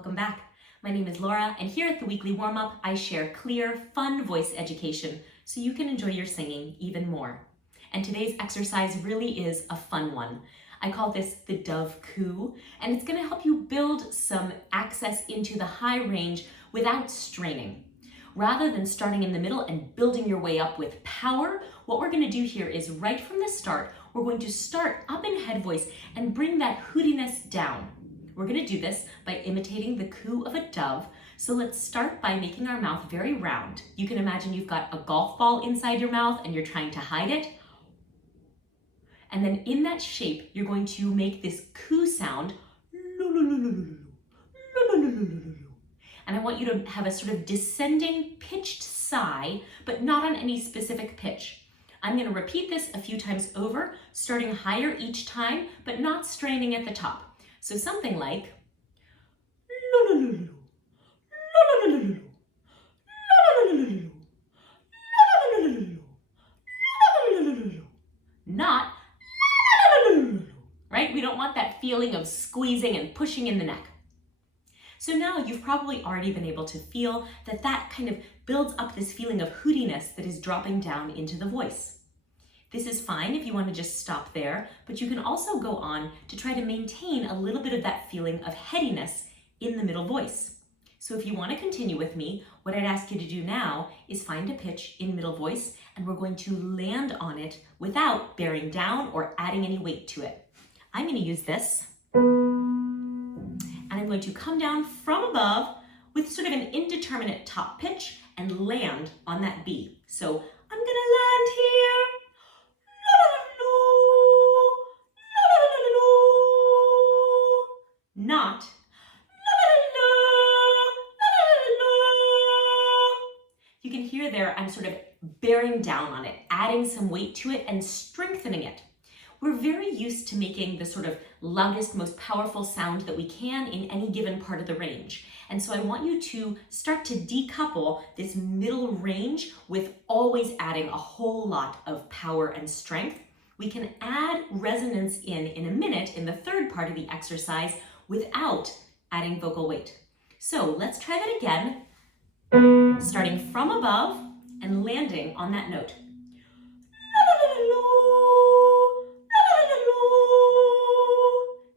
Welcome back. My name is Laura, and here at the Weekly Warmup, I share clear, fun voice education so you can enjoy your singing even more. And today's exercise really is a fun one. I call this the Dove Coo, and it's going to help you build some access into the high range without straining. Rather than starting in the middle and building your way up with power, what we're going to do here is right from the start, we're going to start up in head voice and bring that hootiness down. We're going to do this by imitating the coo of a dove. So let's start by making our mouth very round. You can imagine you've got a golf ball inside your mouth and you're trying to hide it. And then in that shape, you're going to make this coo sound. And I want you to have a sort of descending pitched sigh, but not on any specific pitch. I'm going to repeat this a few times over, starting higher each time, but not straining at the top. So something like not right? We don't want that feeling of squeezing and pushing in the neck. So now you've probably already been able to feel that that kind of builds up this feeling of hootiness that is dropping down into the voice. This is fine if you want to just stop there, but you can also go on to try to maintain a little bit of that feeling of headiness in the middle voice. So if you want to continue with me, what I'd ask you to do now is find a pitch in middle voice, and we're going to land on it without bearing down or adding any weight to it. I'm going to use this, and I'm going to come down from above with sort of an indeterminate top pitch and land on that B. So I'm going to land here. Not you can hear there I'm sort of bearing down on it, adding some weight to it and strengthening it. We're very used to making the sort of loudest, most powerful sound that we can in any given part of the range. And so I want you to start to decouple this middle range with always adding a whole lot of power and strength. We can add resonance in a minute in the third part of the exercise without adding vocal weight. So let's try that again, starting from above and landing on that note.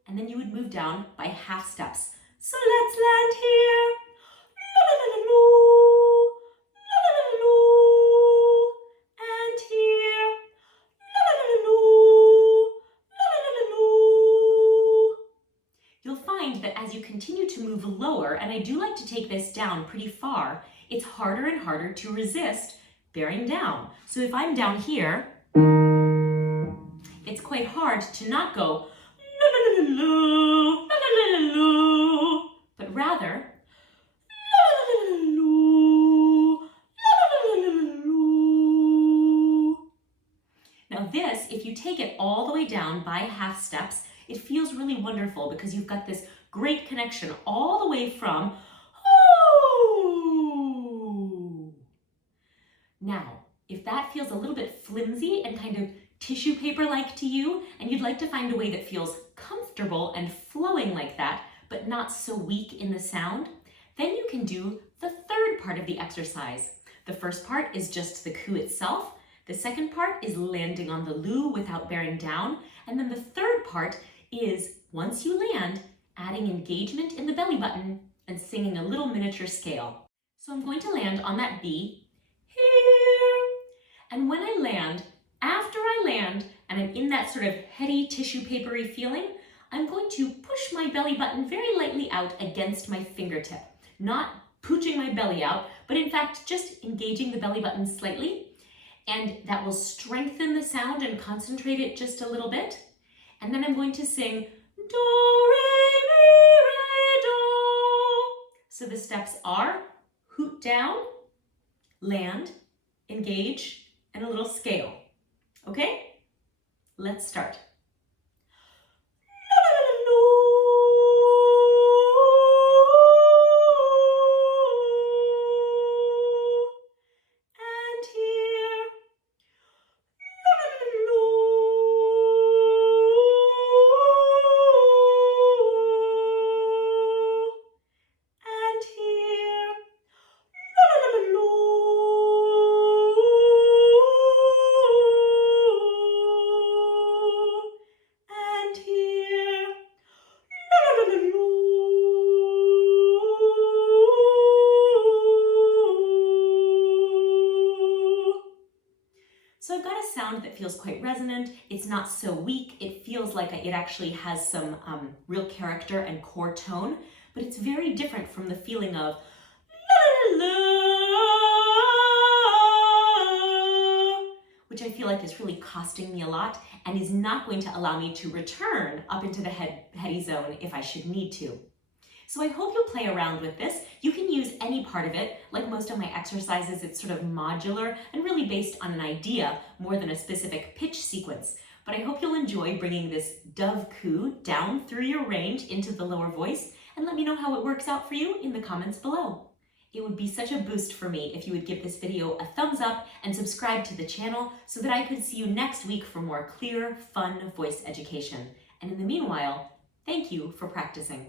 And then you would move down by half steps. So let's land here. And here. You'll find that as you continue to move lower, and I do like to take this down pretty far, it's harder and harder to resist bearing down. So if I'm down here, it's quite hard to not go but rather now this, if you take it all the way down by half steps, it feels really wonderful because you've got this great connection all the way from oh. Now, if that feels a little bit flimsy and kind of tissue paper-like to you, and you'd like to find a way that feels comfortable and flowing like that, but not so weak in the sound, then you can do the third part of the exercise. The first part is just the coo itself. The second part is landing on the loo without bearing down. And then the third part is, once you land, adding engagement in the belly button and singing a little miniature scale. So I'm going to land on that B here. And when I land, after I land, and I'm in that sort of heady, tissue papery feeling, I'm going to push my belly button very lightly out against my fingertip. Not pooching my belly out, but in fact, just engaging the belly button slightly. And that will strengthen the sound and concentrate it just a little bit. And then I'm going to sing do, re, mi, re, do. So the steps are hoot down, land, engage, and a little scale. Okay? Let's start. And here. sound that feels quite resonant. It's not so weak. It feels like it actually has some real character and core tone, but it's very different from the feeling of which I feel like is really costing me a lot and is not going to allow me to return up into the heady zone if I should need to. So I hope you'll play around with this. You can use any part of it. Like most of my exercises, it's sort of modular and really based on an idea more than a specific pitch sequence. But I hope you'll enjoy bringing this Dove Coo down through your range into the lower voice, and let me know how it works out for you in the comments below. It would be such a boost for me if you would give this video a thumbs up and subscribe to the channel so that I could see you next week for more clear, fun voice education. And in the meanwhile, thank you for practicing.